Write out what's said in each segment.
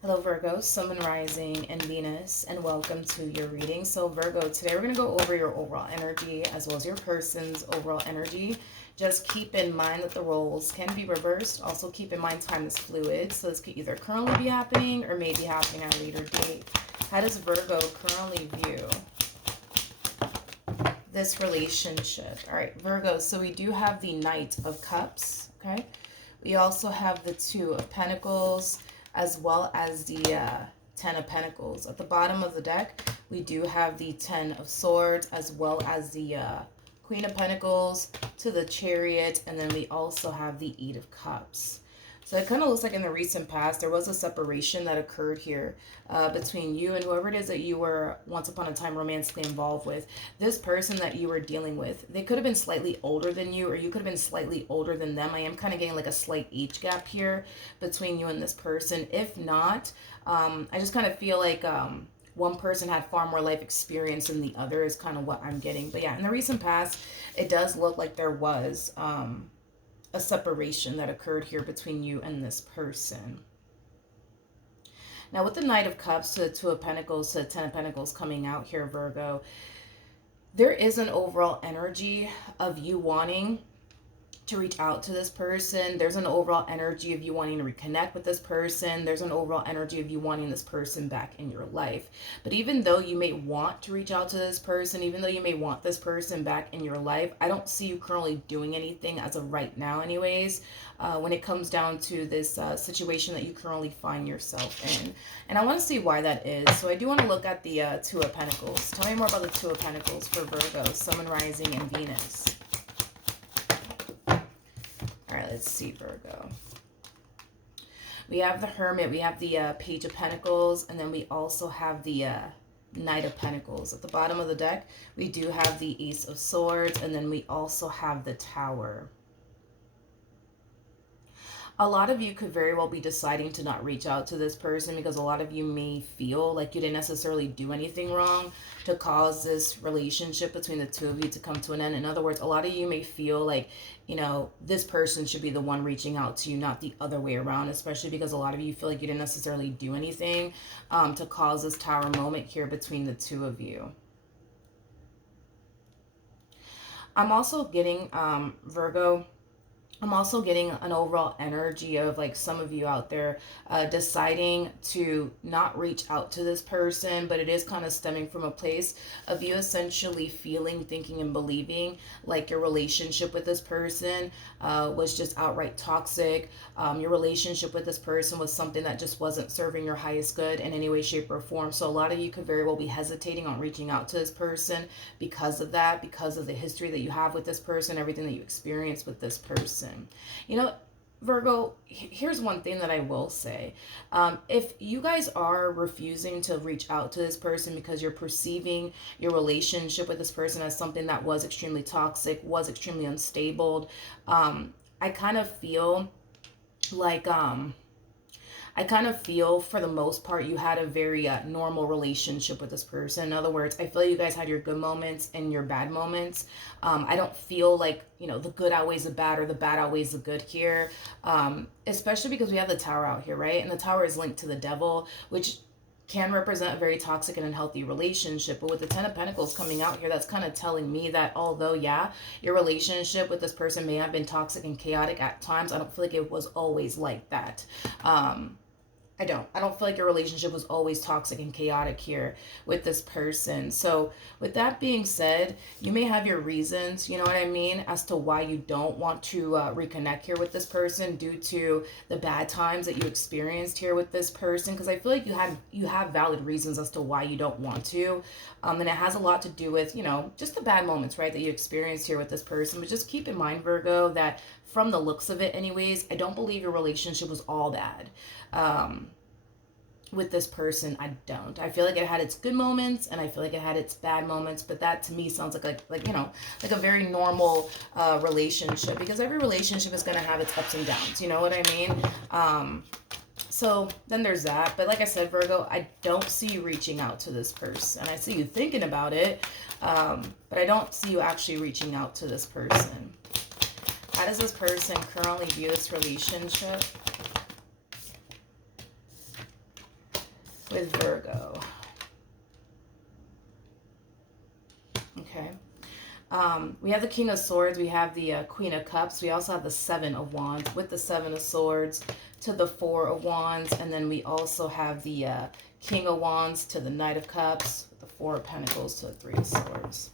Hello Virgo, Sun, Moon, Rising, and Venus, and welcome to your reading. So Virgo, today we're going to go over your overall energy as well as your person's overall energy. Just keep in mind that the roles can be reversed. Also keep in mind time is fluid, so this could either currently be happening or may be happening at a later date. How does Virgo currently view this relationship? All right, Virgo, so we do have the Knight of Cups, okay? We also have the Two of Pentacles, as well as the Ten of Pentacles. At the bottom of the deck, we do have the Ten of Swords, as well as the Queen of Pentacles, to the Chariot, and then we also have the Eight of Cups. So it kind of looks like in the recent past, there was a separation that occurred here between you and whoever it is that you were once upon a time romantically involved with. This person that you were dealing with, they could have been slightly older than you, or you could have been slightly older than them. I am kind of getting like a slight age gap here between you and this person. If not, I just kind of feel like one person had far more life experience than the other is kind of what I'm getting. But yeah, in the recent past, it does look like there was a separation that occurred here between you and this person. Now with the Knight of Cups to the Two of Pentacles to the Ten of Pentacles coming out here, Virgo, there is an overall energy of you wanting to reach out to this person. There's an overall energy of you wanting to reconnect with this person. There's an overall energy of you wanting this person back in your life. But even though you may want to reach out to this person, even though you may want this person back in your life, I don't see you currently doing anything as of right now anyways, when it comes down to this situation that you currently find yourself in. And I want to see why that is. So I do want to look at the Two of Pentacles. Tell me more about the Two of Pentacles for Virgo, Sun, Moon, Rising, and Venus. All right, let's see, Virgo. We have the Hermit, we have the Page of Pentacles, and then we also have the Knight of Pentacles. At the bottom of the deck, we do have the Ace of Swords, and then we also have the Tower. A lot of you could very well be deciding to not reach out to this person because a lot of you may feel like you didn't necessarily do anything wrong to cause this relationship between the two of you to come to an end. In other words, a lot of you may feel like, you know, this person should be the one reaching out to you, not the other way around, especially because a lot of you feel like you didn't necessarily do anything to cause this Tower moment here between the two of you. I'm also getting, Virgo, I'm also getting an overall energy of like some of you out there deciding to not reach out to this person, but it is kind of stemming from a place of you essentially feeling, thinking, and believing like your relationship with this person was just outright toxic. Your relationship with this person was something that just wasn't serving your highest good in any way, shape, or form. So a lot of you could very well be hesitating on reaching out to this person because of that, because of the history that you have with this person, everything that you experienced with this person. You know, Virgo, here's one thing that I will say. If you guys are refusing to reach out to this person because you're perceiving your relationship with this person as something that was extremely toxic, was extremely unstable, I kind of feel like for the most part, you had a very normal relationship with this person. In other words, I feel you guys had your good moments and your bad moments. I don't feel like, you know, the good outweighs the bad or the bad outweighs the good here, especially because we have the Tower out here, right? And the Tower is linked to the devil, which can represent a very toxic and unhealthy relationship. But with the Ten of Pentacles coming out here, that's kind of telling me that although, yeah, your relationship with this person may have been toxic and chaotic at times, I don't feel like it was always like that. I don't feel like your relationship was always toxic and chaotic here with this person. So with that being said, you may have your reasons, you know what I mean, as to why you don't want to reconnect here with this person due to the bad times that you experienced here with this person. Because I feel like you have valid reasons as to why you don't want to. And it has a lot to do with, you know, just the bad moments, right, that you experienced here with this person. But just keep in mind, Virgo, that from the looks of it anyways, I don't believe your relationship was all bad. With this person, I don't. I feel like it had its good moments and I feel like it had its bad moments, but that to me sounds like you know, like a very normal relationship, because every relationship is going to have its ups and downs, you know what I mean? So then there's that. But like I said, Virgo, I don't see you reaching out to this person. I see you thinking about it, but I don't see you actually reaching out to this person. How does this person currently view this relationship? with Virgo. Okay. We have the King of Swords. We have the Queen of Cups. We also have the Seven of Wands with the Seven of Swords to the Four of Wands. And then we also have the King of Wands to the Knight of Cups, with the Four of Pentacles to the Three of Swords.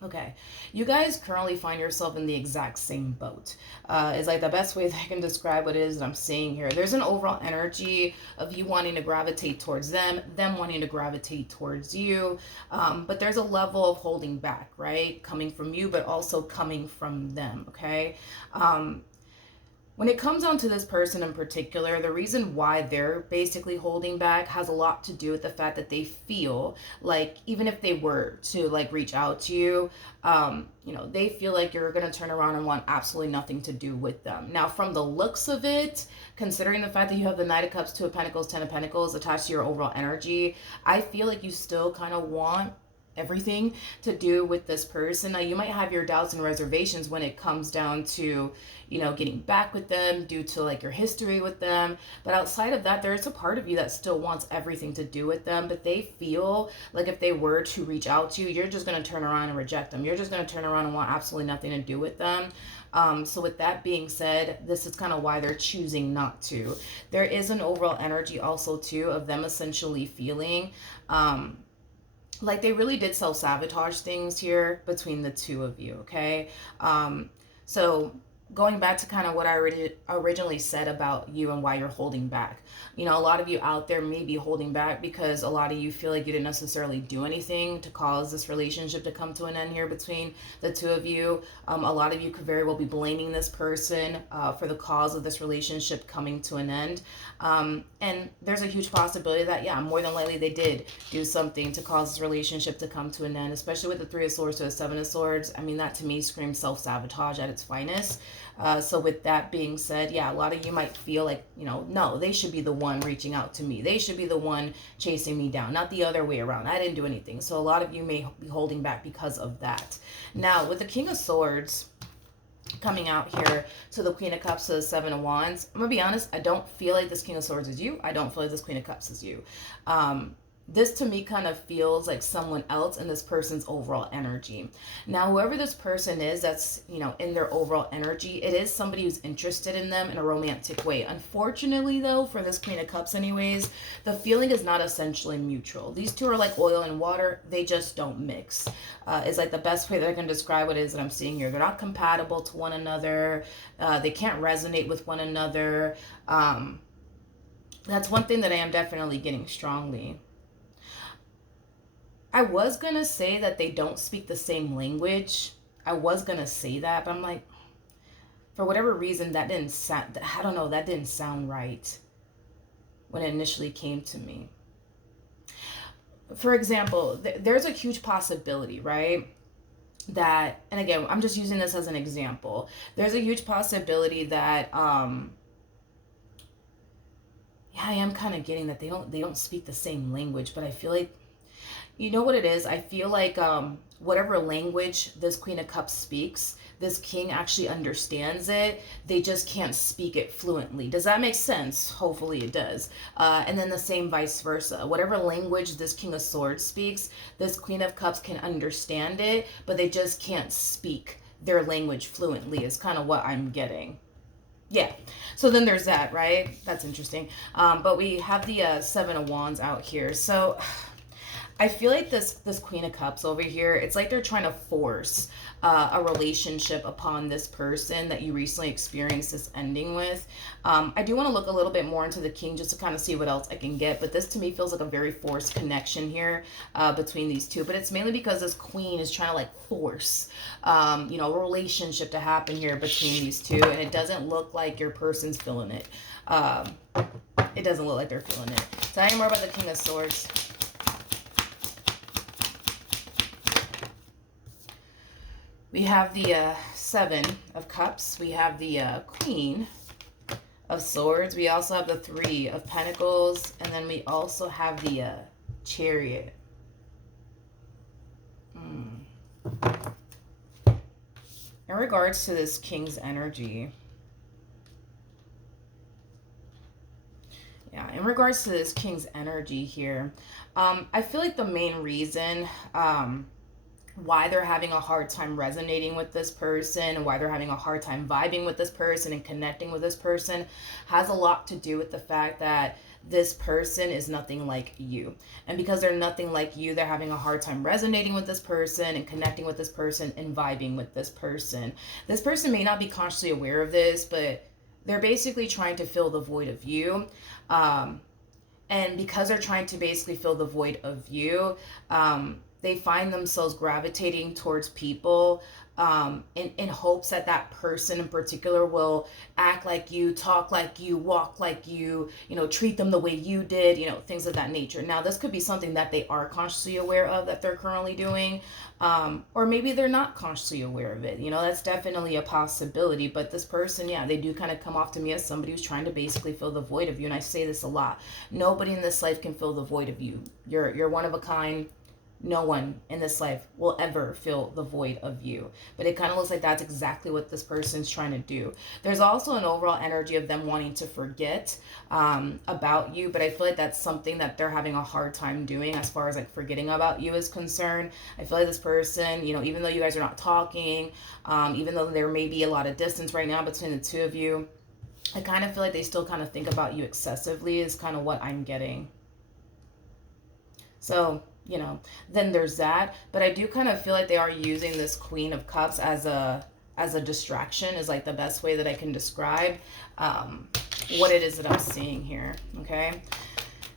Okay, you guys currently find yourself in the exact same boat. Is like the best way that I can describe what it is that I'm seeing here. There's an overall energy of you wanting to gravitate towards them wanting to gravitate towards you. But there's a level of holding back, right? Coming from you, but also coming from them, okay? When it comes down to this person in particular, the reason why they're basically holding back has a lot to do with the fact that they feel like even if they were to like reach out to you, you know, they feel like you're going to turn around and want absolutely nothing to do with them. Now, from the looks of it, considering the fact that you have the Knight of Cups, Two of Pentacles, Ten of Pentacles attached to your overall energy, I feel like you still kind of want everything to do with this person. Now, you might have your doubts and reservations when it comes down to, you know, getting back with them due to like your history with them. But outside of that, there's a part of you that still wants everything to do with them. But they feel like if they were to reach out to you, you're just going to turn around and reject them. You're just going to turn around and want absolutely nothing to do with them. So with that being said, this is kind of why they're choosing not to. There is an overall energy also too of them essentially feeling like they really did self-sabotage things here between the two of you, okay? So going back to kind of what I originally said about you and why you're holding back. You know, a lot of you out there may be holding back because a lot of you feel like you didn't necessarily do anything to cause this relationship to come to an end here between the two of you. A lot of you could very well be blaming this person for the cause of this relationship coming to an end. And there's a huge possibility that, yeah, more than likely they did do something to cause this relationship to come to an end, especially with the Three of Swords to the Seven of Swords. I mean, that to me screams self-sabotage at its finest. So with that being said, yeah, a lot of you might feel like, you know, no, they should be the one reaching out to me. They should be the one chasing me down, not the other way around. I didn't do anything. So a lot of you may be holding back because of that. Now, with the King of Swords coming out here to the Queen of Cups to the Seven of Wands, I'm gonna be honest, I don't feel like this King of Swords is you. I don't feel like this Queen of Cups is you. This to me kind of feels like someone else in this person's overall energy. Now, whoever this person is that's, you know, in their overall energy, it is somebody who's interested in them in a romantic way. Unfortunately, though, for this Queen of Cups anyways, the feeling is not essentially mutual. These two are like oil and water. They just don't mix. Is like the best way that I can describe what it is that I'm seeing here. They're not compatible to one another. They can't resonate with one another. That's one thing that I am definitely getting strongly. I was going to say that they don't speak the same language. I was going to say that, but I'm like, for whatever reason, that didn't sound, I don't know, that didn't sound right when it initially came to me. For example, there's a huge possibility, right? That, and again, I'm just using this as an example. There's a huge possibility that, yeah, I am kind of getting that they don't speak the same language, but I feel like, you know what it is? I feel like whatever language this Queen of Cups speaks, this King actually understands it. They just can't speak it fluently. Does that make sense? Hopefully it does. And then the same vice versa. Whatever language this King of Swords speaks, this Queen of Cups can understand it, but they just can't speak their language fluently is kind of what I'm getting. Yeah, so then there's that, right? That's interesting. But we have the Seven of Wands out here. So I feel like this Queen of Cups over here, it's like they're trying to force a relationship upon this person that you recently experienced this ending with. I do want to look a little bit more into the King just to kind of see what else I can get. But this to me feels like a very forced connection here between these two. But it's mainly because this Queen is trying to like force, you know, a relationship to happen here between these two. And it doesn't look like your person's feeling it. It doesn't look like they're feeling it. Tell me more about the King of Swords. We have the Seven of Cups. We have the Queen of Swords. We also have the Three of Pentacles. And then we also have the Chariot. In regards to this King's energy, Yeah, in regards to this King's energy here, I feel like the main reason why they're having a hard time resonating with this person and why they're having a hard time vibing with this person and connecting with this person has a lot to do with the fact that this person is nothing like you. And because they're nothing like you, they're having a hard time resonating with this person and connecting with this person and vibing with this person. This person may not be consciously aware of this, but they're basically trying to fill the void of you. Um, and because they're trying to basically fill the void of you, they find themselves gravitating towards people in hopes that that person in particular will act like you, talk like you, walk like you know, treat them the way you did, you know, things of that nature. Now, this could be something that they are consciously aware of that they're currently doing, or maybe they're not consciously aware of it. You know, that's definitely a possibility. But this person, yeah, they do kind of come off to me as somebody who's trying to basically fill the void of you. And I say this a lot. Nobody in this life can fill the void of you. You're one of a kind. No one in this life will ever fill the void of you. But it kind of looks like that's exactly what this person's trying to do. There's also an overall energy of them wanting to forget about you, but I feel like that's something that they're having a hard time doing as far as like forgetting about you is concerned. I feel like this person, you know, even though you guys are not talking, even though there may be a lot of distance right now between the two of you, I kind of feel like they still kind of think about you excessively is kind of what I'm getting. So, you know, then there's that. But I do kind of feel like they are using this Queen of Cups as a distraction is like the best way that I can describe what it is that I'm seeing here. Okay.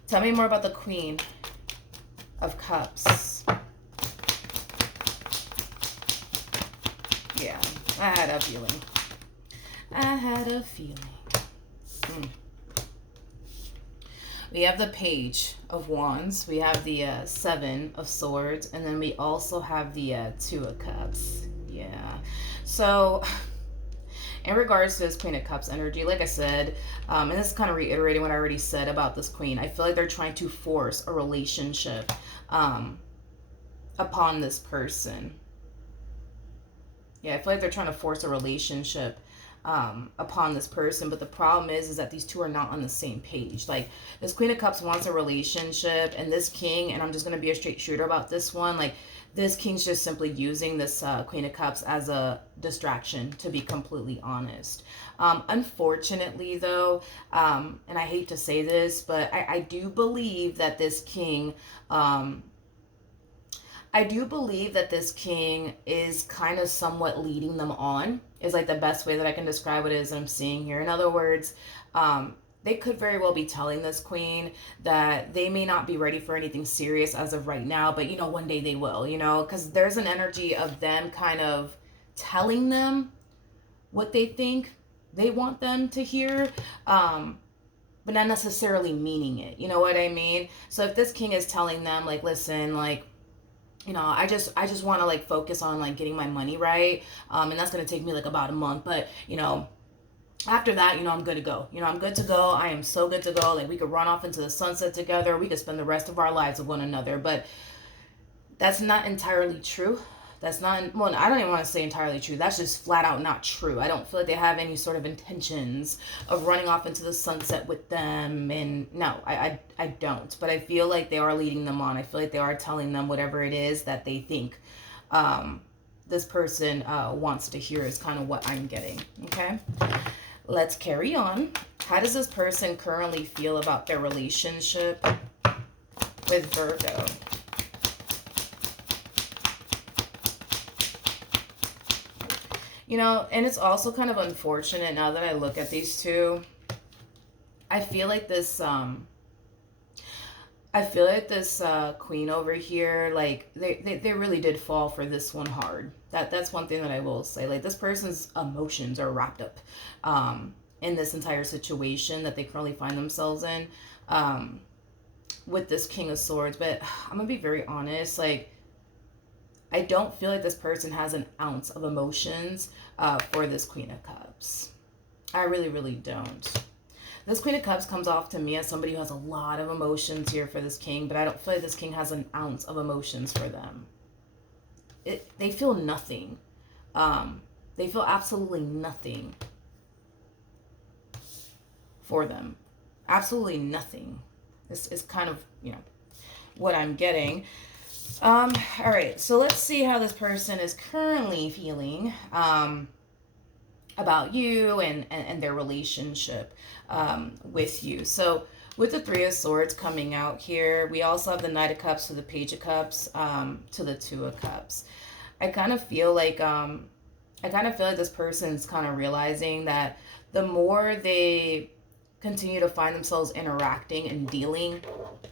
Tell me more about the Queen of Cups. Yeah, I had a feeling. I had a feeling. We have the Page of Wands, we have the Seven of Swords, and then we also have the Two of Cups. Yeah. So, in regards to this Queen of Cups energy, like I said, and this is kind of reiterating what I already said about this Queen, I feel like they're trying to force a relationship upon this person. Yeah, I feel like they're trying to force a relationship upon this person, but the problem is that these two are not on the same page. Like, this Queen of Cups wants a relationship, and this King, and I'm just going to be a straight shooter about this one, like, this King's just simply using this Queen of Cups as a distraction, to be completely honest. Unfortunately, though, and I hate to say this, but I do believe that this King I do believe that this King is kind of somewhat leading them on, is like the best way that I can describe what it is that I'm seeing here. In other words, they could very well be telling this Queen that they may not be ready for anything serious as of right now, but, you know, one day they will, you know, because there's an energy of them kind of telling them what they think they want them to hear, but not necessarily meaning it. You know what I mean? So if this King is telling them, like, listen, like, you know, I just want to like focus on like getting my money right, and that's going to take me like about a month, but, you know, after that, you know, I'm good to go. You know, I'm good to go. I am so good to go. Like, we could run off into the sunset together. We could spend the rest of our lives with one another. But that's not entirely true. That's not, well, I don't even want to say entirely true. That's just flat out not true. I don't feel like they have any sort of intentions of running off into the sunset with them. And no, I don't. But I feel like they are leading them on. I feel like they are telling them whatever it is that they think this person wants to hear is kind of what I'm getting. Okay? Let's carry on. How does this person currently feel about their relationship with Virgo? You know, and it's also kind of unfortunate now that I look at these two. I feel like this queen over here, like, they really did fall for this one hard. That's one thing that I will say. Like, this person's emotions are wrapped up in this entire situation that they currently find themselves in with this King of Swords. But I'm gonna be very honest, like, I don't feel like this person has an ounce of emotions for this Queen of Cups. I really, really don't. This Queen of Cups comes off to me as somebody who has a lot of emotions here for this King, but I don't feel like this King has an ounce of emotions for them. They feel nothing. They feel absolutely nothing for them Absolutely nothing. This is kind of, what I'm getting. All right, so let's see how this person is currently feeling about you and their relationship with you. So with the Three of Swords coming out here, we also have the Knight of Cups to the Page of Cups to the Two of Cups. I kind of feel like this person's kind of realizing that the more they continue to find themselves interacting and dealing,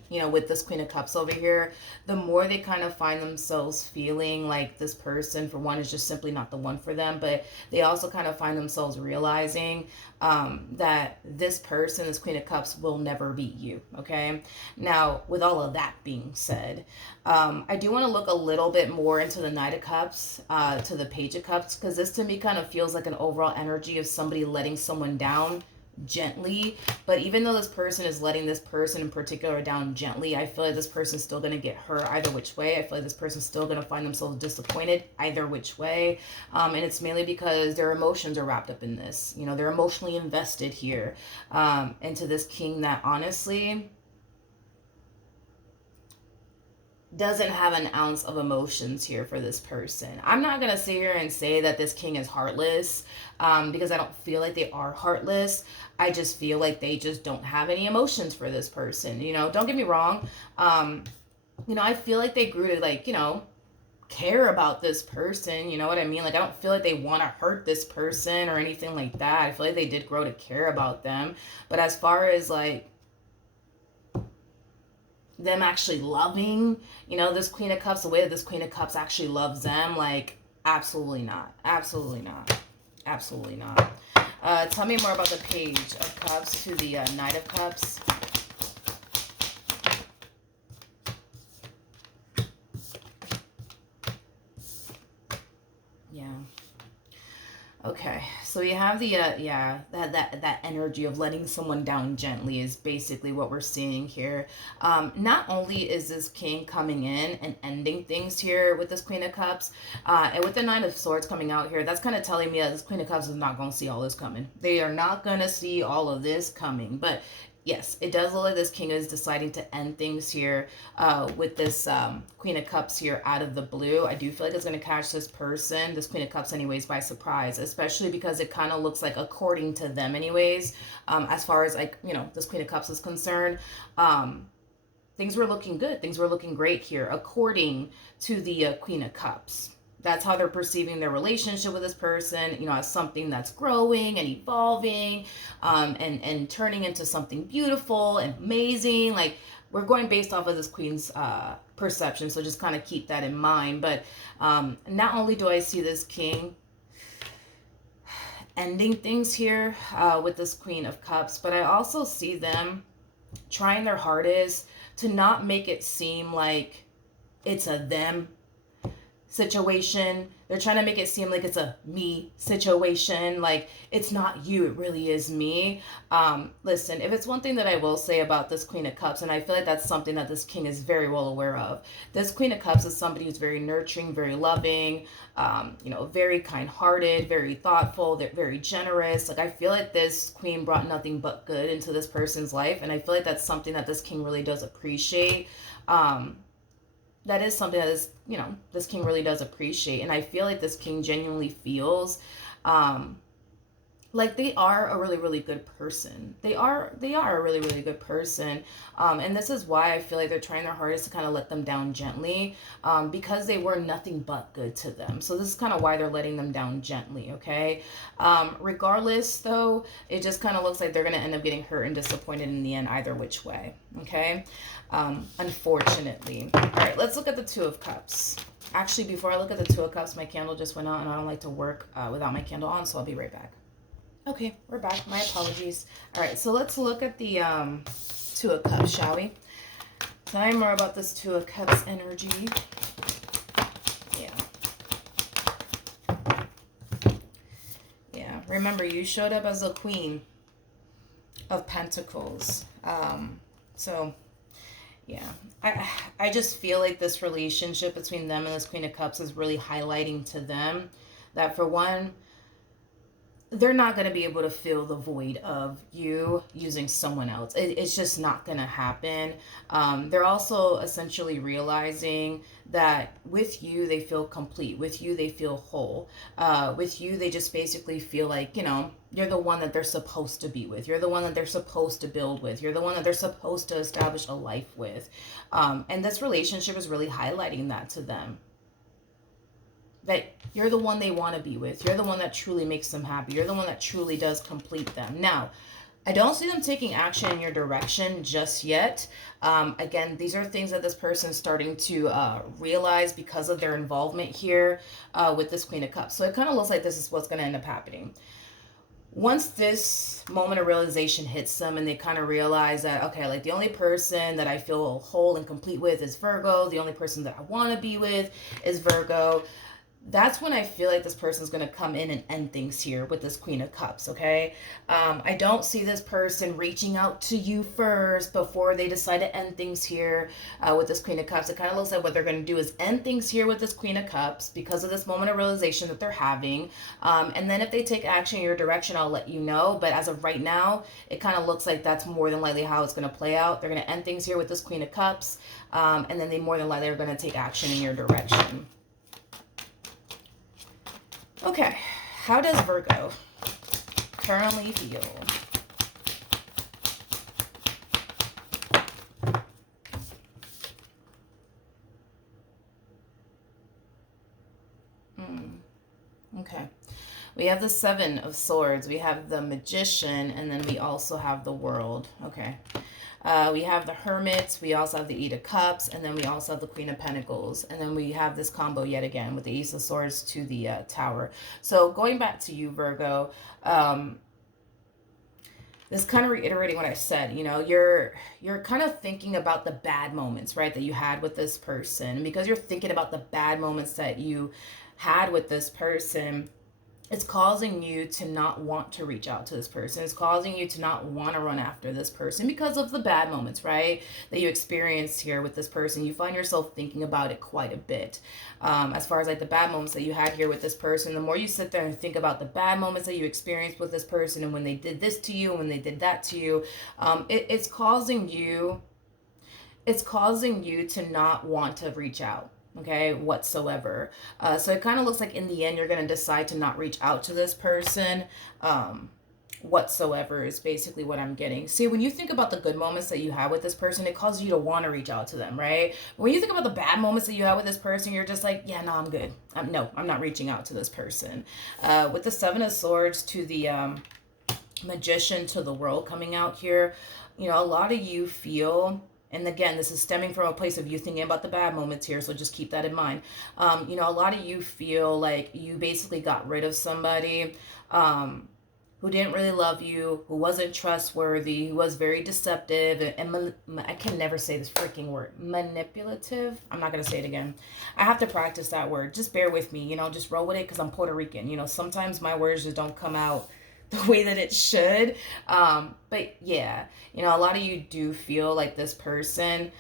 with this Queen of Cups over here, the more they kind of find themselves feeling like this person, for one, is just simply not the one for them. But they also kind of find themselves realizing that this person, this Queen of Cups, will never beat you. Okay. Now, with all of that being said, I do want to look a little bit more into the Knight of Cups to the Page of Cups, because this to me kind of feels like an overall energy of somebody letting someone down gently. But even though this person is letting this person in particular down gently, I feel like this person's still going to get hurt either which way. I feel like this person's still going to find themselves disappointed either which way. And it's mainly because their emotions are wrapped up in this. They're emotionally invested here into this king that honestly doesn't have an ounce of emotions here for this person. I'm not going to sit here and say that this king is heartless because I don't feel like they are heartless. I just feel like they just don't have any emotions for this person. Don't get me wrong. I feel like they grew to care about this person. You know what I mean? Like, I don't feel like they want to hurt this person or anything like that. I feel like they did grow to care about them. But as far as them actually loving, this Queen of Cups, the way that this Queen of Cups actually loves them, absolutely not. Absolutely not. Absolutely not. Tell me more about the Page of Cups to the Knight of Cups. Yeah. Okay, so you have the that energy of letting someone down gently is basically what we're seeing here. Not only is this king coming in and ending things here with this Queen of Cups, and with the Nine of Swords coming out here, that's kind of telling me that this Queen of Cups is not going to see all this coming. They are not going to see all of this coming, but yes, it does look like this king is deciding to end things here with this Queen of Cups here out of the blue. I do feel like it's going to catch this person, this Queen of Cups anyways, by surprise, especially because it kind of looks like, according to them anyways, as far as this Queen of Cups is concerned, things were looking good. Things were looking great here, according to the Queen of Cups. That's how they're perceiving their relationship with this person, as something that's growing and evolving, and turning into something beautiful and amazing. Like, we're going based off of this queen's perception, so just kind of keep that in mind. But not only do I see this king ending things here with this Queen of Cups, but I also see them trying their hardest to not make it seem like it's a them situation. They're trying to make it seem like it's a me situation. Like, it's not you, it really is me. Listen, if it's one thing that I will say about this Queen of Cups, and I feel like that's something that this king is very well aware of, this Queen of Cups is somebody who's very nurturing, very loving, very kind-hearted, very thoughtful, they're very generous. Like, I feel like this queen brought nothing but good into this person's life, and I feel like that's something that this king really does appreciate. That is something that is, this king really does appreciate. And I feel like this king genuinely feels like they are a really, really good person. They are a really, really good person. And this is why I feel like they're trying their hardest to kind of let them down gently, because they were nothing but good to them. So this is kind of why they're letting them down gently, okay? Regardless, though, it just kind of looks like they're going to end up getting hurt and disappointed in the end either which way, okay? Unfortunately. All right, let's look at the Two of Cups. Actually, before I look at the Two of Cups, my candle just went out, and I don't like to work without my candle on, so I'll be right back. Okay, we're back. My apologies. All right, so let's look at the Two of Cups, shall we? Tell me more about this Two of Cups energy. Yeah, remember, you showed up as a Queen of Pentacles. So, yeah, I just feel like this relationship between them and this Queen of Cups is really highlighting to them that, for one, they're not going to be able to fill the void of you using someone else. It's just not going to happen. They're also essentially realizing that with you, they feel complete. With you, they feel whole. With you, they just basically feel like, you're the one that they're supposed to be with. You're the one that they're supposed to build with. You're the one that they're supposed to establish a life with. And this relationship is really highlighting that to them, that you're the one they want to be with. You're the one that truly makes them happy. You're the one that truly does complete them. Now, I don't see them taking action in your direction just yet. Again, these are things that this person is starting to realize because of their involvement here with this Queen of Cups. So it kind of looks like this is what's going to end up happening. Once this moment of realization hits them and they kind of realize that, okay, like the only person that I feel whole and complete with is Virgo. The only person that I want to be with is Virgo. That's when I feel like this person's going to come in and end things here with this Queen of Cups, okay? I don't see this person reaching out to you first before they decide to end things here with this Queen of Cups. It kind of looks like what they're going to do is end things here with this Queen of Cups because of this moment of realization that they're having. And then if they take action in your direction, I'll let you know. But as of right now, it kind of looks like that's more than likely how it's going to play out. They're going to end things here with this Queen of Cups. And then they more than likely are going to take action in your direction. Okay, how does Virgo currently feel? Okay, we have the Seven of Swords, we have the Magician, and then we also have the World. Okay. We have the Hermit, we also have the Eight of Cups, and then we also have the Queen of Pentacles. And then we have this combo yet again with the Ace of Swords to the Tower. So going back to you, Virgo, this kind of reiterating what I said, you're kind of thinking about the bad moments, right, that you had with this person. And because you're thinking about the bad moments that you had with this person, it's causing you to not want to reach out to this person. It's causing you to not want to run after this person because of the bad moments, right, that you experienced here with this person. You find yourself thinking about it quite a bit. As far as like the bad moments that you had here with this person, the more you sit there and think about the bad moments that you experienced with this person and when they did this to you and when they did that to you, it's causing you to not want to reach out. Okay, whatsoever. So it kind of looks like in the end you're going to decide to not reach out to this person whatsoever is basically what I'm getting. See, when you think about the good moments that you have with this person, it causes you to want to reach out to them, right? But when you think about the bad moments that you have with this person, you're just like, yeah, no, I'm good. No, I'm not reaching out to this person. With the Seven of Swords to the Magician to the World coming out here, a lot of you feel... And again, this is stemming from a place of you thinking about the bad moments here, so just keep that in mind. A lot of you feel like you basically got rid of somebody who didn't really love you, who wasn't trustworthy, who was very deceptive, and I can never say this freaking word, manipulative. I'm not going to say it again. I have to practice that word. Just bear with me, just roll with it because I'm Puerto Rican. Sometimes my words just don't come out the way that it should. But yeah, a lot of you do feel like this person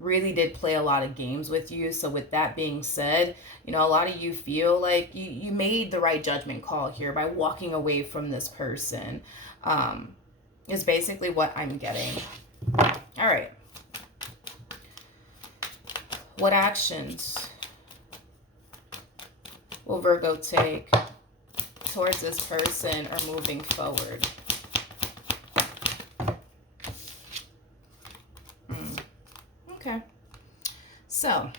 really did play a lot of games with you. So with that being said, a lot of you feel like you made the right judgment call here by walking away from this person. Is basically what I'm getting. All right. What actions will Virgo take towards this person or moving forward? Okay. So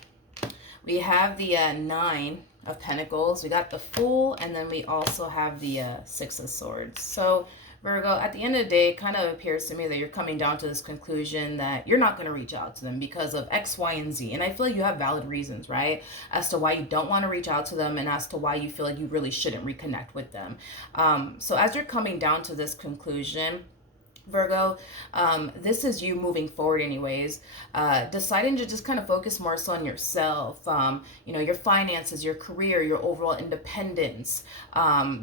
we have the Nine of Pentacles. We got the Fool, and then we also have the Six of Swords. So Virgo, at the end of the day, it kind of appears to me that you're coming down to this conclusion that you're not going to reach out to them because of X, Y, and Z. And I feel like you have valid reasons, right, as to why you don't want to reach out to them and as to why you feel like you really shouldn't reconnect with them. So as you're coming down to this conclusion, Virgo, this is you moving forward anyways, deciding to just kind of focus more so on yourself, your finances, your career, your overall independence.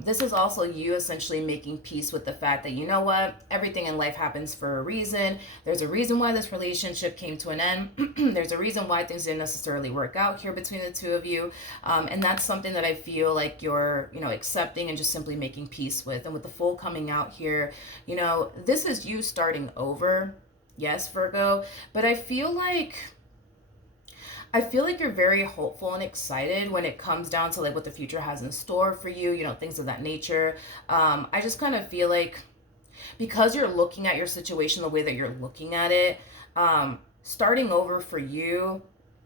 This is also you essentially making peace with the fact that, you know what, everything in life happens for a reason. There's a reason why this relationship came to an end. There's a reason why things didn't necessarily work out here between the two of you. And that's something that I feel like you're, accepting and just simply making peace with. And with the full coming out here, this is you starting over. Yes, Virgo. But I feel like you're very hopeful and excited when it comes down to like what the future has in store for you, things of that nature. I just kind of feel like because you're looking at your situation the way that you're looking at it, starting over for you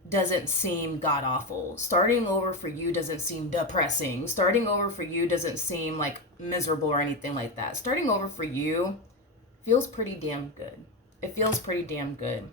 doesn't seem god awful. Starting over for you doesn't seem depressing. Starting over for you doesn't seem like miserable or anything like that. Starting over for you feels pretty damn good. It feels pretty damn good.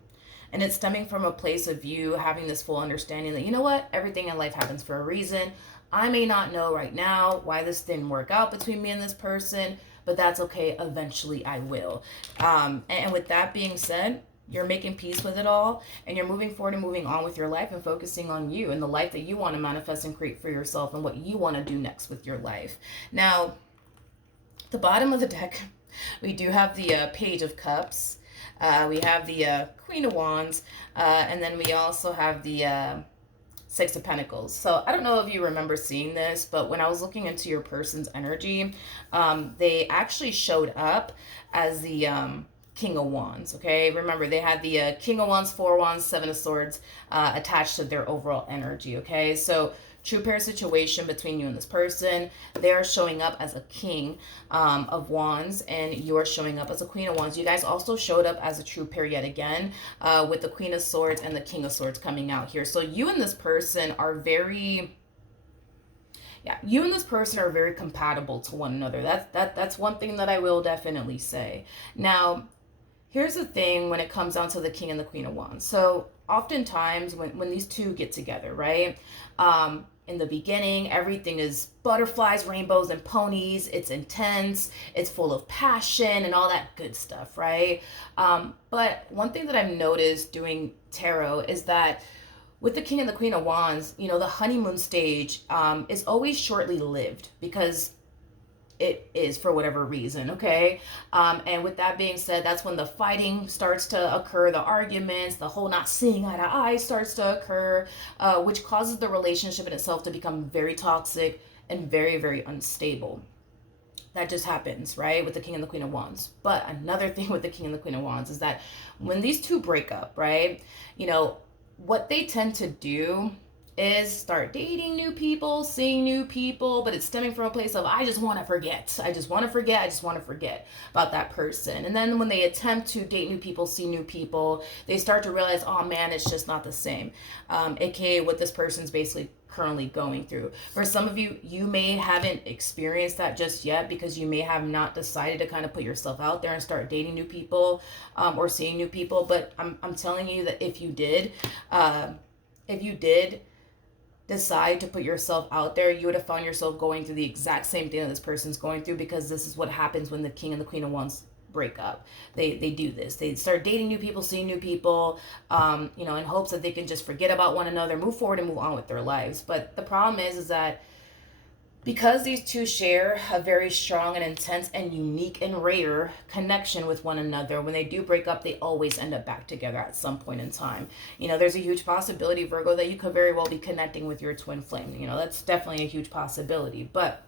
And it's stemming from a place of you having this full understanding that, you know what, everything in life happens for a reason. I may not know right now why this didn't work out between me and this person, but that's okay. Eventually I will. And with that being said, you're making peace with it all, and you're moving forward and moving on with your life and focusing on you and the life that you want to manifest and create for yourself and what you want to do next with your life. Now, the bottom of the deck, we do have the Page of Cups. We have the Queen of Wands, and then we also have the Six of Pentacles. So I don't know if you remember seeing this, but when I was looking into your person's energy, they actually showed up as the King of Wands, okay? Remember, they had the King of Wands, Four of Wands, Seven of Swords attached to their overall energy, okay? So true pair situation between you and this person. They're showing up as a King of Wands, and you're showing up as a Queen of Wands. You guys also showed up as a true pair yet again, with the Queen of Swords and the King of Swords coming out here. So you and this person are very... Yeah, you and this person are very compatible to one another. That's one thing that I will definitely say. Now, here's the thing when it comes down to the King and the Queen of Wands. So oftentimes when these two get together, right? In the beginning, everything is butterflies, rainbows, and ponies. It's intense. It's full of passion and all that good stuff, right? But one thing that I've noticed doing tarot is that with the King and the Queen of Wands, the honeymoon stage is always shortly lived because it is for whatever reason, okay? And with that being said, that's when the fighting starts to occur, the arguments, the whole not seeing eye to eye starts to occur, which causes the relationship in itself to become very toxic and very, very unstable. That just happens, right, with the King and the Queen of Wands. But another thing with the King and the Queen of Wands is that when these two break up, right, what they tend to do is start dating new people, seeing new people, but it's stemming from a place of, I just want to forget. I just want to forget about that person. And then when they attempt to date new people, see new people, they start to realize, oh man, it's just not the same. AKA what this person's basically currently going through. For some of you, you may haven't experienced that just yet because you may have not decided to kind of put yourself out there and start dating new people, or seeing new people. But I'm telling you that if you did decide to put yourself out there, you would have found yourself going through the exact same thing that this person's going through, because this is what happens when the King and the Queen of Wands break up. They do this. They start dating new people, seeing new people, in hopes that they can just forget about one another, move forward and move on with their lives. But the problem is that because these two share a very strong and intense and unique and rare connection with one another, when they do break up, they always end up back together at some point in time. There's a huge possibility, Virgo, that you could very well be connecting with your twin flame. That's definitely a huge possibility. But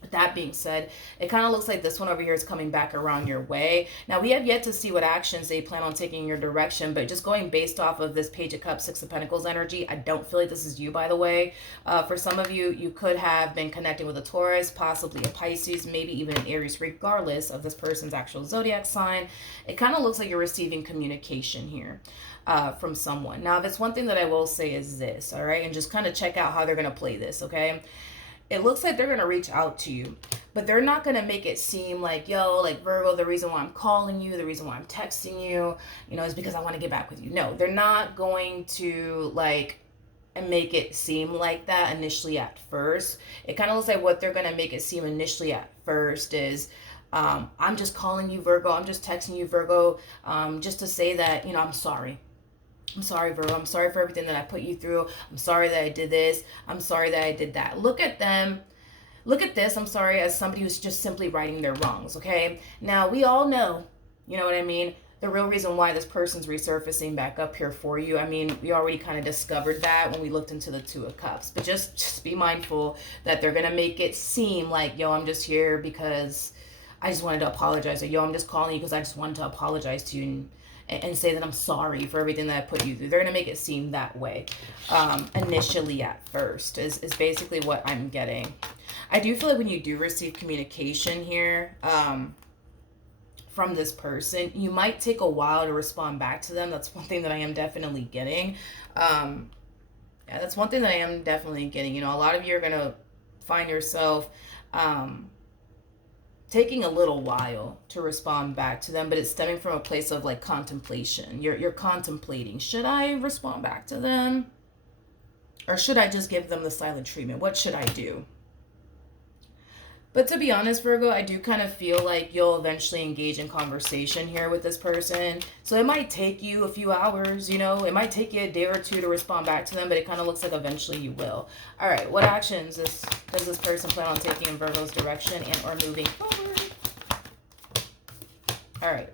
with that being said, it kind of looks like this one over here is coming back around your way. Now, we have yet to see what actions they plan on taking in your direction, but just going based off of this Page of Cups, Six of Pentacles energy, I don't feel like this is you, by the way. For some of you, you could have been connecting with a Taurus, possibly a Pisces, maybe even an Aries, regardless of this person's actual zodiac sign. It kind of looks like you're receiving communication here from someone. Now, if it's one thing that I will say is this, all right, and just kind of check out how they're going to play this, okay? It looks like they're going to reach out to you, but they're not going to make it seem like, Virgo, the reason why I'm calling you, the reason why I'm texting you, is because I want to get back with you. No, they're not going to make it seem like that initially at first. It kind of looks like what they're going to make it seem initially at first is, I'm just calling you, Virgo. I'm just texting you, Virgo, just to say that, I'm sorry. I'm sorry, Virgo. I'm sorry for everything that I put you through. I'm sorry that I did this. I'm sorry that I did that. Look at them. Look at this, I'm sorry, as somebody who's just simply righting their wrongs, okay? Now, we all know, you know what I mean? The real reason why this person's resurfacing back up here for you. I mean, we already kind of discovered that when we looked into the Two of Cups. But just be mindful that they're going to make it seem like, yo, I'm just here because I just wanted to apologize. Or, yo, I'm just calling you because I just wanted to apologize to you and say that I'm sorry for everything that I put you through. They're going to make it seem that way initially at first is basically what I'm getting. I do feel like when you do receive communication here from this person, you might take a while to respond back to them. That's one thing that I am definitely getting. Yeah, that's one thing that I am definitely getting. A lot of you are going to find yourself taking a little while to respond back to them, but it's stemming from a place of like contemplation. You're contemplating, should I respond back to them? Or should I just give them the silent treatment? What should I do? But to be honest, Virgo, I do kind of feel like you'll eventually engage in conversation here with this person. So it might take you a few hours, it might take you a day or two to respond back to them, but it kind of looks like eventually you will. All right, what actions does this person plan on taking in Virgo's direction and or moving forward? All right.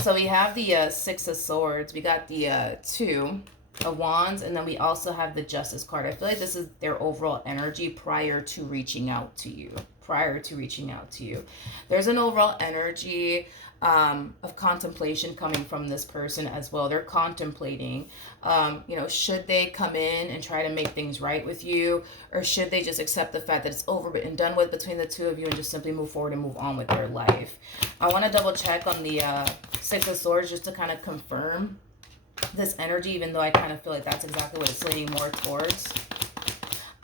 So we have the Six of Swords. We got the Two of Wands, and then we also have the Justice card. I feel like this is their overall energy prior to reaching out to you. There's an overall energy of contemplation coming from this person as well. They're contemplating, should they come in and try to make things right with you, or should they just accept the fact that it's over and done with between the two of you and just simply move forward and move on with their life. I want to double check on the Six of Swords just to kind of confirm this energy, even though I kind of feel like that's exactly what it's leaning more towards.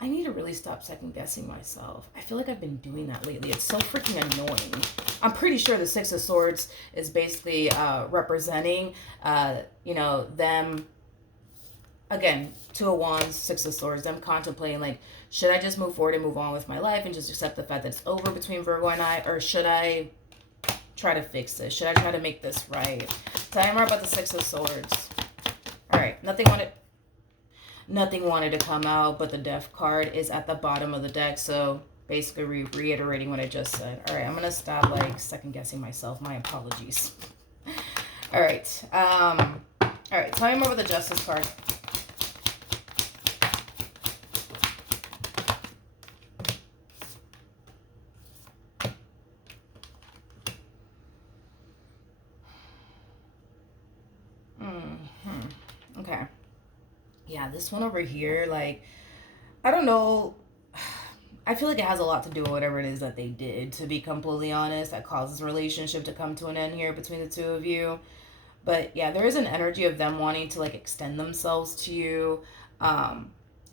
I need to really stop second guessing myself. I feel like I've been doing that lately. It's so freaking annoying. I'm pretty sure the Six of Swords is basically representing, them, again, Two of Wands, Six of Swords, them contemplating, like, should I just move forward and move on with my life and just accept the fact that it's over between Virgo and I, or should I try to fix this? Should I try to make this right? Tell me more about the Six of Swords. All right, nothing wanted to come out, but the Death card is at the bottom of the deck, so basically reiterating what I just said. All right, I'm gonna stop like second guessing myself. My apologies. All right, tell me more about the Justice card. Okay. Yeah, this one over here, like, I don't know. I feel like it has a lot to do with whatever it is that they did, to be completely honest, that caused this relationship to come to an end here between the two of you. But yeah, there is an energy of them wanting to like extend themselves to you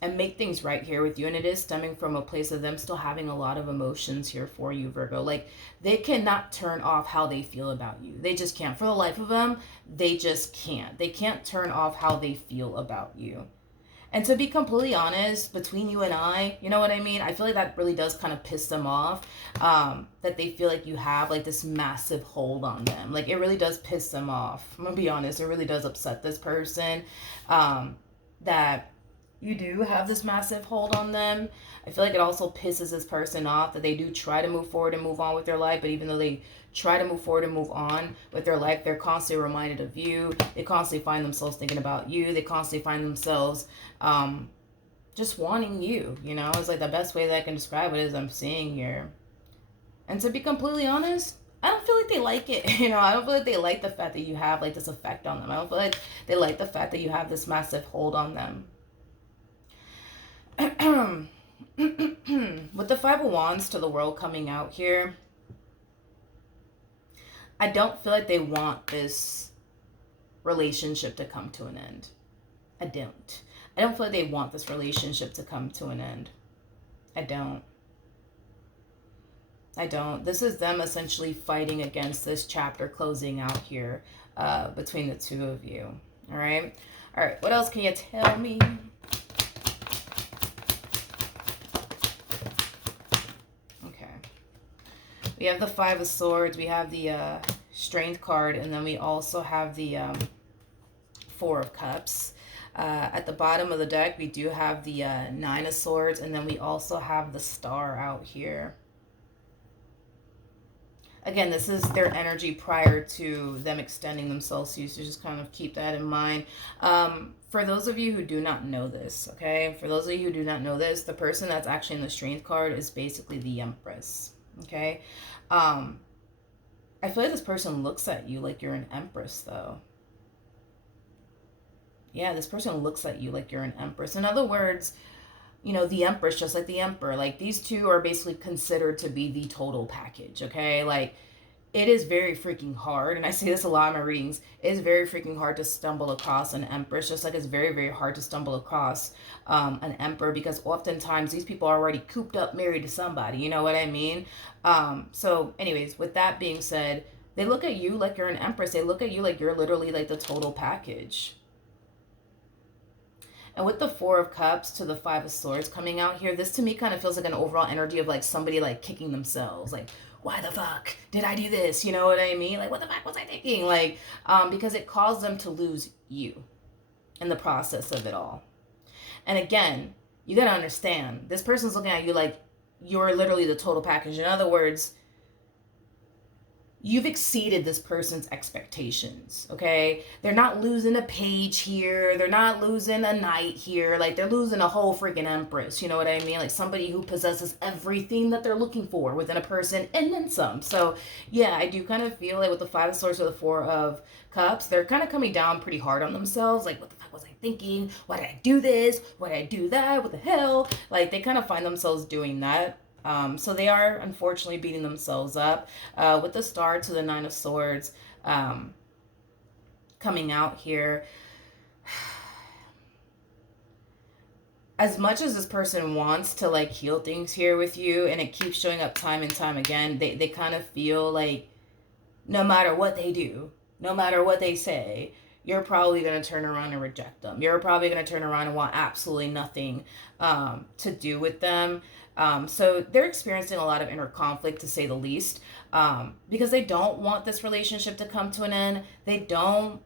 and make things right here with you. And it is stemming from a place of them still having a lot of emotions here for you, Virgo. Like, they cannot turn off how they feel about you. They just can't. For the life of them, they just can't. They can't turn off how they feel about you. And to be completely honest, between you and I, you know what I mean? I feel like that really does kind of piss them off, that they feel like you have like this massive hold on them. Like, it really does piss them off. I'm gonna be honest, it really does upset this person, that you do have this massive hold on them. I feel like it also pisses this person off that they do try to move forward and move on with their life, but even though they try to move forward and move on with their life, they're constantly reminded of you. They constantly find themselves thinking about you. They constantly find themselves just wanting you, It's like the best way that I can describe it is I'm seeing here. And to be completely honest, I don't feel like they like it. I don't feel like they like the fact that you have like this effect on them. I don't feel like they like the fact that you have this massive hold on them. With the Five of Wands to the World coming out here, I don't feel like they want this relationship to come to an end. I don't feel like they want this relationship to come to an end. I don't. This is them essentially fighting against this chapter closing out here between the two of you. All right. What else can you tell me? We have the Five of Swords. We have the Strength card. And then we also have the Four of Cups. At the bottom of the deck, we do have the Nine of Swords. And then we also have the Star out here. Again, this is their energy prior to them extending themselves, so you should just kind of keep that in mind. For those of you who do not know this, okay? For those of you who do not know this, the person that's actually in the Strength card is basically the Empress, okay? I feel like this person looks at you like you're an Empress, though. Yeah, this person looks at you like you're an Empress. In other words, you know, the Empress, just like the Emperor, like these two are basically considered to be the total package, okay? Like, it is very freaking hard, and I say this a lot in my readings, it is very freaking hard to stumble across an Empress, just like it's very, very hard to stumble across an Emperor, because oftentimes these people are already cooped up, married to somebody, you know what I mean? So anyways, with that being said, they look at you like you're an Empress. They look at you like you're literally like the total package. And with the Four of Cups to the Five of Swords coming out here, this to me kind of feels like an overall energy of like somebody like kicking themselves. Like, why the fuck did I do this? You know what I mean? Like, what the fuck was I thinking? Like, because it caused them to lose you in the process of it all. And again, you got to understand, this person's looking at you like you're literally the total package. In other words, you've exceeded this person's expectations, okay? They're not losing a page here. They're not losing a knight here. Like, they're losing a whole freaking Empress, you know what I mean? Like, somebody who possesses everything that they're looking for within a person and then some. So, yeah, I do kind of feel like with the Five of Swords or the Four of Cups, they're kind of coming down pretty hard on themselves. Like, what the fuck was I thinking? Why did I do this? Why did I do that? What the hell? Like, they kind of find themselves doing that. So they are unfortunately beating themselves up with the Star to the Nine of Swords coming out here. As much as this person wants to like heal things here with you, and it keeps showing up time and time again, they kind of feel like no matter what they do, no matter what they say, you're probably going to turn around and reject them. You're probably going to turn around and want absolutely nothing to do with them. So they're experiencing a lot of inner conflict, to say the least, because they don't want this relationship to come to an end. They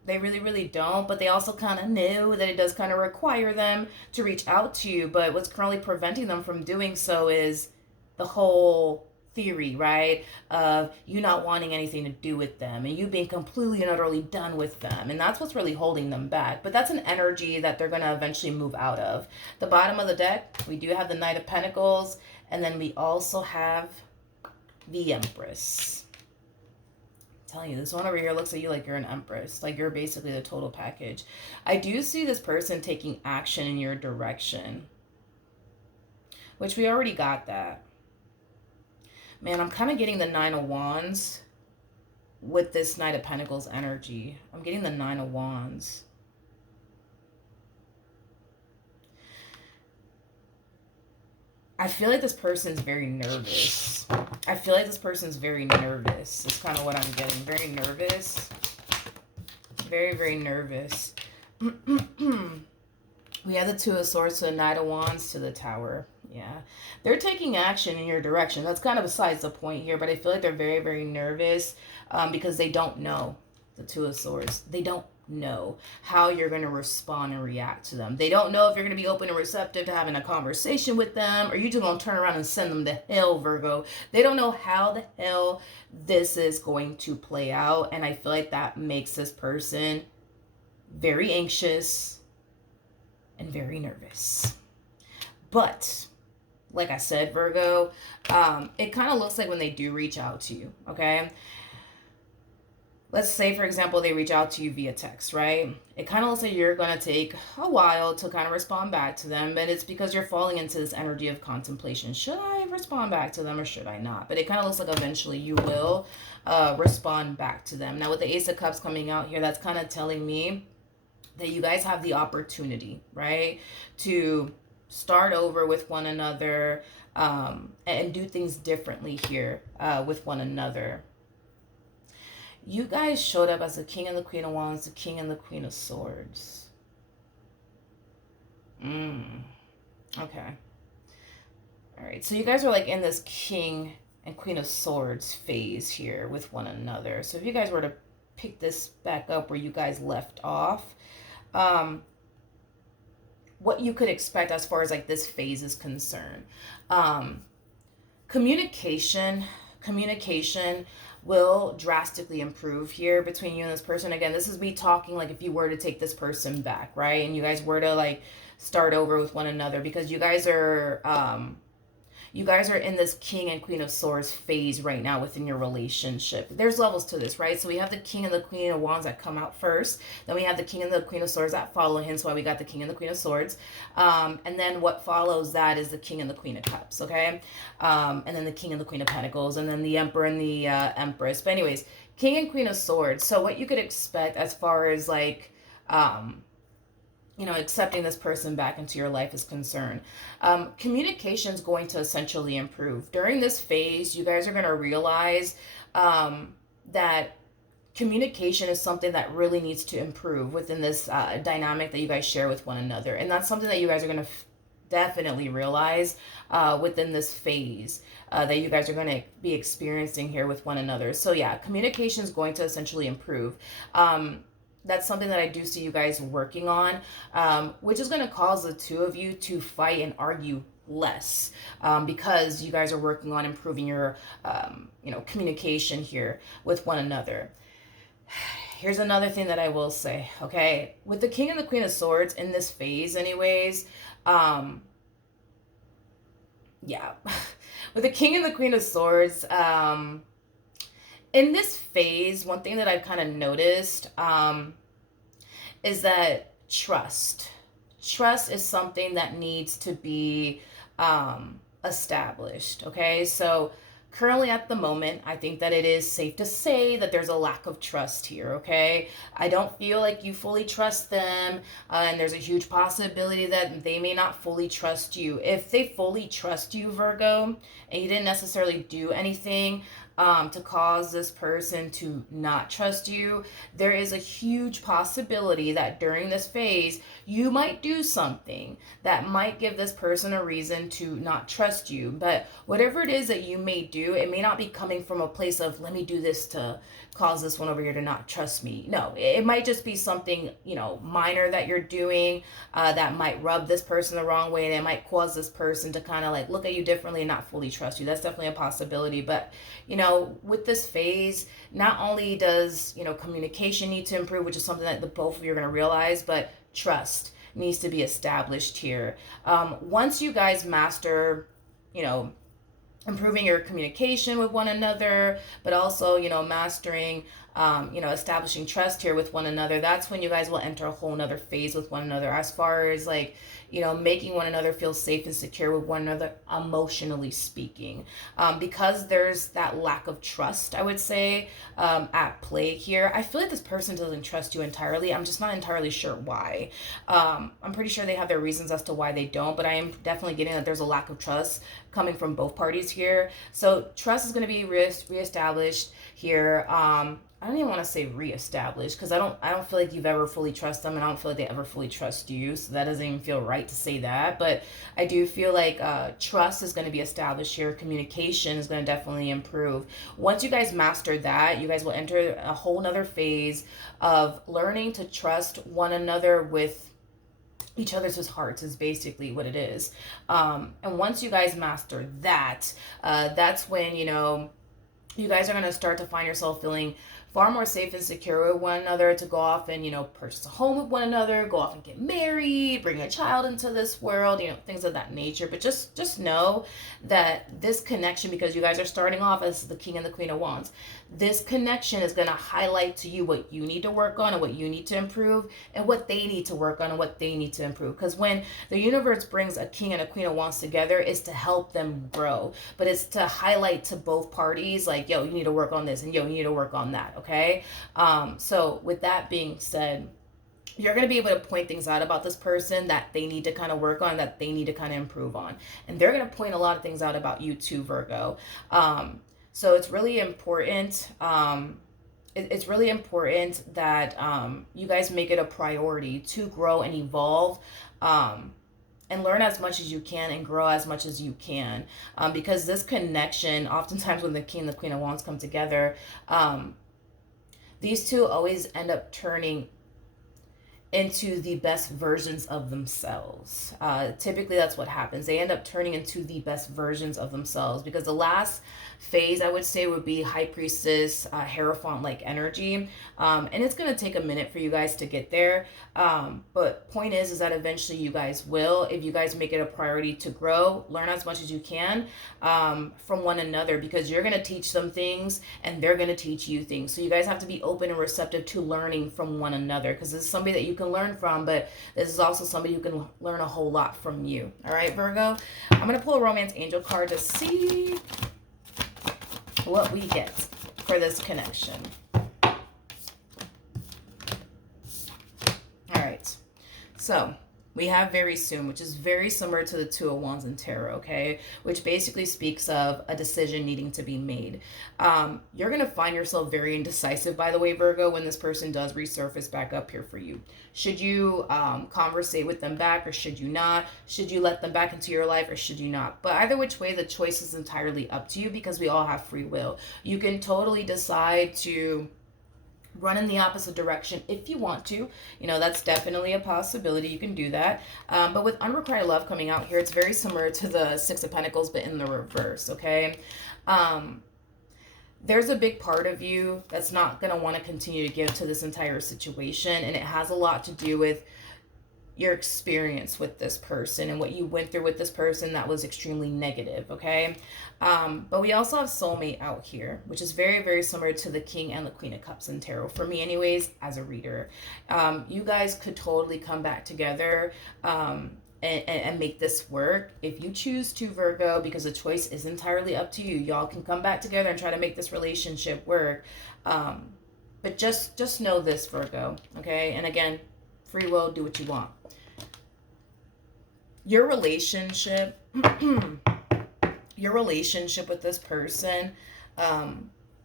really, really don't, but they also kind of know that it does kind of require them to reach out to you. But what's currently preventing them from doing so is the whole theory, right, of you not wanting anything to do with them and you being completely and utterly done with them, and that's what's really holding them back. But that's an energy that they're going to eventually move out of. The bottom of the deck, we do have the Knight of Pentacles, and then we also have the Empress. I'm telling you, this one over here looks at you like you're an Empress, like you're basically the total package. I do see this person taking action in your direction, which we already got that. Man, I'm kind of getting the Nine of Wands with this Knight of Pentacles energy. I'm getting the Nine of Wands. I feel like this person's very nervous. I feel like this person's very nervous. That's kind of what I'm getting. Very nervous. Very, very nervous. We have the Two of Swords to the Knight of Wands to the Tower. Yeah, they're taking action in your direction. That's kind of besides the point here, but I feel like they're very, very nervous because they don't know the Two of Swords. They don't know how you're going to respond and react to them. They don't know if you're going to be open and receptive to having a conversation with them, or you just going to turn around and send them to hell, Virgo. They don't know how the hell this is going to play out, and I feel like that makes this person very anxious and very nervous. But like I said, Virgo, it kind of looks like when they do reach out to you, okay? Let's say, for example, they reach out to you via text, right? It kind of looks like you're going to take a while to kind of respond back to them, but it's because you're falling into this energy of contemplation. Should I respond back to them or should I not? But it kind of looks like eventually you will respond back to them. Now, with the Ace of Cups coming out here, that's kind of telling me that you guys have the opportunity, right, to start over with one another and do things differently here with one another. You guys showed up as the King and the Queen of Wands, the King and the Queen of Swords. Okay. All right. So you guys are like in this King and Queen of Swords phase here with one another. So if you guys were to pick this back up where you guys left off, um, what you could expect as far as like this phase is concerned. Um, communication, communication will drastically improve here between you and this person. Again, this is me talking like if you were to take this person back, right? And you guys were to like start over with one another, because you guys are in this King and Queen of Swords phase right now within your relationship. There's levels to this, right? So we have the King and the Queen of Wands that come out first. Then we have the King and the Queen of Swords that follow. Hence why we got the King and the Queen of Swords. And then what follows that is the King and the Queen of Cups, okay? And then the King and the Queen of Pentacles. And then the Emperor and the Empress. But anyways, King and Queen of Swords. So what you could expect as far as like... accepting this person back into your life is concerned. Communication is going to essentially improve. During this phase, you guys are going to realize that communication is something that really needs to improve within this dynamic that you guys share with one another. And that's something that you guys are going to definitely realize within this phase that you guys are going to be experiencing here with one another. So yeah, communication is going to essentially improve. That's something that I do see you guys working on, which is going to cause the two of you to fight and argue less, because you guys are working on improving your, communication here with one another. Here's another thing that I will say, okay? With the King and the Queen of Swords in this phase anyways, yeah. With the King and the Queen of Swords, in this phase, one thing that I've kind of noticed is that trust is something that needs to be established, okay? So currently at the moment, I think that it is safe to say that there's a lack of trust here, okay? I don't feel like you fully trust them, and there's a huge possibility that they may not fully trust you. If they fully trust you, Virgo, and you didn't necessarily do anything to cause this person to not trust you, there is a huge possibility that during this phase, you might do something that might give this person a reason to not trust you. But whatever it is that you may do, it may not be coming from a place of, let me do this to cause this one over here to not trust me. No, it might just be something, minor that you're doing that might rub this person the wrong way, and it might cause this person to kind of like look at you differently and not fully trust you. That's definitely a possibility. But, with this phase, not only does, communication need to improve, which is something that the both of you are going to realize, but trust needs to be established here. Once you guys master, improving your communication with one another, but also, mastering, establishing trust here with one another, that's when you guys will enter a whole nother phase with one another, as far as like, making one another feel safe and secure with one another, emotionally speaking. Because there's that lack of trust, I would say, at play here. I feel like this person doesn't trust you entirely. I'm just not entirely sure why. I'm pretty sure they have their reasons as to why they don't, but I am definitely getting that there's a lack of trust coming from both parties here. So trust is going to be reestablished here. I don't even want to say reestablished, because I don't feel like you've ever fully trusted them, and I don't feel like they ever fully trust you. So that doesn't even feel right to say that. But I do feel like trust is going to be established here. Communication is going to definitely improve. Once you guys master that, you guys will enter a whole nother phase of learning to trust one another with each other's hearts, is basically what it is. And once you guys master that, that's when, you guys are going to start to find yourself feeling far more safe and secure with one another, to go off and, purchase a home with one another, go off and get married, bring a child into this world, things of that nature. But just know that this connection, because you guys are starting off as the King and the Queen of Wands, this connection is going to highlight to you what you need to work on and what you need to improve, and what they need to work on and what they need to improve. Because when the universe brings a King and a Queen of Wands together, it's to help them grow, but it's to highlight to both parties, like, yo, you need to work on this, and yo, you need to work on that. Okay. So with that being said, you're going to be able to point things out about this person that they need to kind of work on, that they need to kind of improve on. And they're going to point a lot of things out about you too, Virgo. So it's really important. It's really important that you guys make it a priority to grow and evolve and learn as much as you can and grow as much as you can, because this connection, oftentimes when the king and the queen of wands come together, these two always end up turning into the best versions of themselves. Typically, that's what happens. They end up turning into the best versions of themselves, because the last phase, I would say, would be High Priestess, Hierophant-like energy. And it's going to take a minute for you guys to get there. But point is that eventually you guys will, if you guys make it a priority to grow, learn as much as you can from one another, because you're going to teach them things and they're going to teach you things. So you guys have to be open and receptive to learning from one another, because this is somebody that you can learn from, but this is also somebody who can learn a whole lot from you. All right, Virgo, I'm going to pull a romance angel card to see what we get for this connection. All right, so we have very soon, which is very similar to the Two of Wands in Tarot, okay? Which basically speaks of a decision needing to be made. You're going to find yourself very indecisive, by the way, Virgo, when this person does resurface back up here for you. Should you conversate with them back, or should you not? Should you let them back into your life, or should you not? But either which way, the choice is entirely up to you, because we all have free will. You can totally decide to run in the opposite direction if you want to. You know, that's definitely a possibility. You can do that. But with unrequited love coming out here, it's very similar to the Six of Pentacles, but in the reverse, okay? There's a big part of you that's not going to want to continue to give to this entire situation, and it has a lot to do with your experience with this person and what you went through with this person that was extremely negative, okay? But we also have soulmate out here, which is very, very similar to the King and the Queen of Cups in Tarot, for me anyways, as a reader. You guys could totally come back together and make this work if you choose to, Virgo, because the choice is entirely up to you. Y'all can come back together and try to make this relationship work. But just know this, Virgo, okay? And again, free will, do what you want. Your relationship, your relationship with this person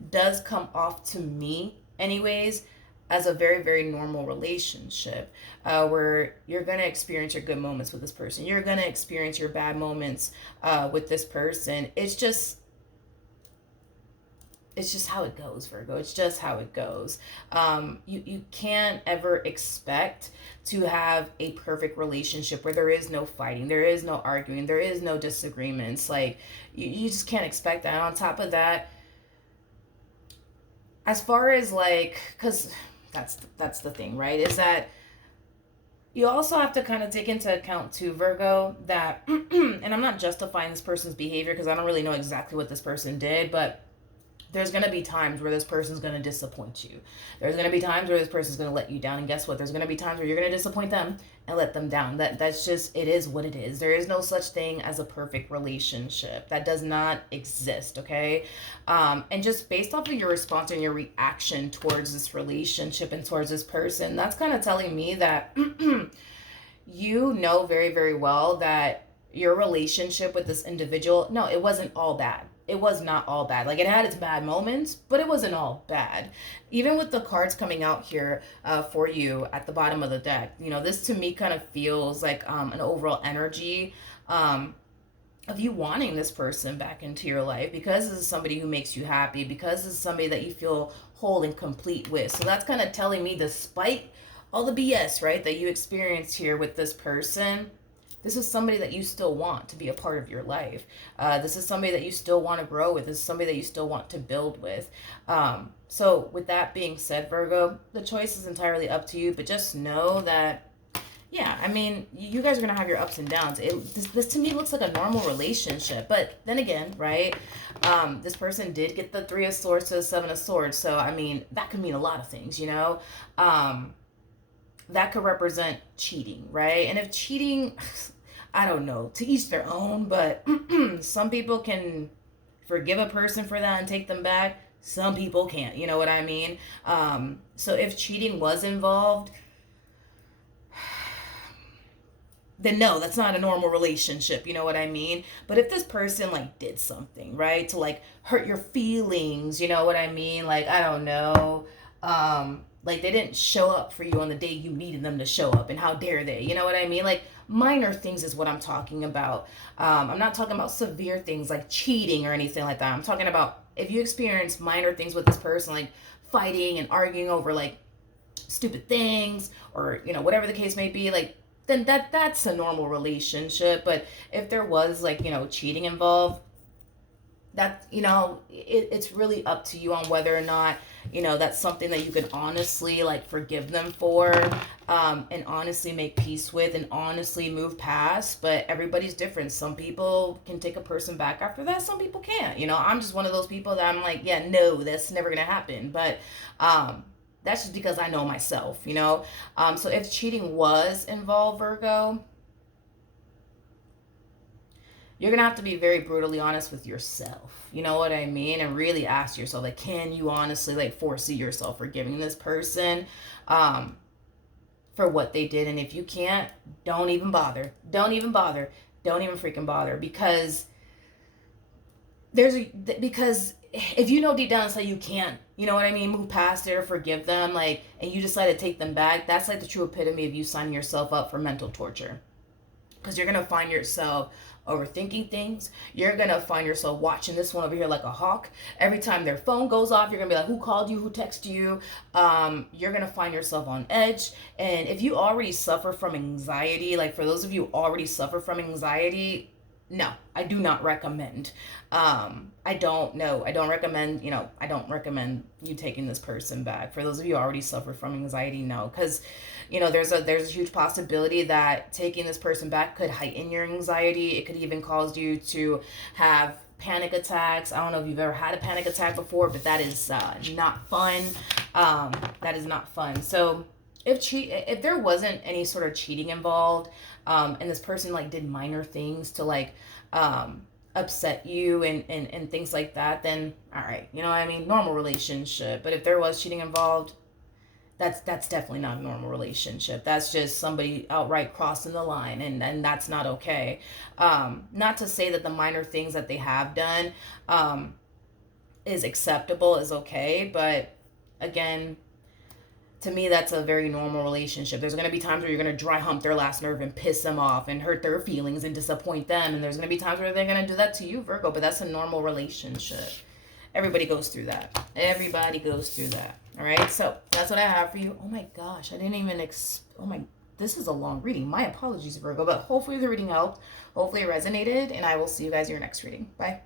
does come off to me anyways as a very, very normal relationship, where you're going to experience your good moments with this person. You're going to experience your bad moments with this person. It's just how it goes, Virgo. It's just how it goes. You can't ever expect to have a perfect relationship where there is no fighting, there is no arguing, there is no disagreements. Like, you just can't expect that. And on top of that, as far as like, because that's the thing, right? Is that you also have to kind of take into account too, Virgo, that, and I'm not justifying this person's behavior because I don't really know exactly what this person did, but there's going to be times where this person's going to disappoint you. There's going to be times where this person's going to let you down. And guess what? There's going to be times where you're going to disappoint them and let them down. That's just, it is what it is. There is no such thing as a perfect relationship. That does not exist, okay? And just based off of your response and your reaction towards this relationship and towards this person, that's kind of telling me that you know very, very well that your relationship with this individual, no, it wasn't all bad. It was not all bad. Like, it had its bad moments, but it wasn't all bad. Even with the cards coming out here for you at the bottom of the deck, you know, this to me kind of feels like an overall energy of you wanting this person back into your life, because this is somebody who makes you happy, because this is somebody that you feel whole and complete with. So that's kind of telling me, despite all the BS, right, that you experienced here with this person, this is somebody that you still want to be a part of your life. This is somebody that you still want to grow with. This is somebody that you still want to build with. So with that being said, Virgo, the choice is entirely up to you. But just know that, yeah, I mean, you guys are going to have your ups and downs. This to me looks like a normal relationship. But then again, right, this person did get the Three of Swords to the Seven of Swords. So, I mean, that could mean a lot of things, you know. That could represent cheating, right? And if cheating, I don't know, to each their own, but some people can forgive a person for that and take them back. Some people can't, you know what I mean? So if cheating was involved, then no, that's not a normal relationship, you know what I mean? But if this person, like, did something, right, to, like, hurt your feelings, you know what I mean? Like, I don't know, Like they didn't show up for you on the day you needed them to show up, and how dare they? You know what I mean? Like minor things is what I'm talking about. I'm not talking about severe things like cheating or anything like that. I'm talking about if you experience minor things with this person, like fighting and arguing over like stupid things, or whatever the case may be, like then that's a normal relationship. But if there was like cheating involved, that it's really up to you on whether or not that's something that you can honestly like forgive them for, and honestly make peace with and honestly move past. But everybody's different. Some people can take a person back after that, some people can't. I'm just one of those people that I'm like, yeah, no, that's never gonna happen. But that's just because I know myself. So if cheating was involved, Virgo, you're gonna have to be very brutally honest with yourself. You know what I mean? And really ask yourself, like, can you honestly like foresee yourself forgiving this person for what they did? And if you can't, don't even bother. Don't even bother. Don't even freaking bother, because because if you know deep down inside you can't, you know what I mean, move past it or forgive them, like, and you decide to take them back, that's like the true epitome of you signing yourself up for mental torture. Because you're gonna find yourself overthinking things. You're gonna find yourself watching this one over here like a hawk. Every time their phone goes off, you're gonna be like, who called you, who texted you? You're gonna find yourself on edge. And if you already suffer from anxiety, like for those of you who already suffer from anxiety, no, I do not recommend. I don't know. I don't recommend, I don't recommend you taking this person back. For those of you who already suffer from anxiety, no. Because, there's a huge possibility that taking this person back could heighten your anxiety. It could even cause you to have panic attacks. I don't know if you've ever had a panic attack before, but that is not fun. That is not fun. So if there wasn't any sort of cheating involved, and this person like did minor things to like upset you and things like that, then all right, you know what I mean, normal relationship. But if there was cheating involved, that's definitely not a normal relationship. That's just somebody outright crossing the line, and that's not okay. Not to say that the minor things that they have done is acceptable, is okay, but again, to me, that's a very normal relationship. There's going to be times where you're going to dry hump their last nerve and piss them off and hurt their feelings and disappoint them. And there's going to be times where they're going to do that to you, Virgo. But that's a normal relationship. Everybody goes through that. Everybody goes through that. All right. So that's what I have for you. Oh my gosh. I didn't even this is a long reading. My apologies, Virgo. But hopefully the reading helped. Hopefully it resonated. And I will see you guys in your next reading. Bye.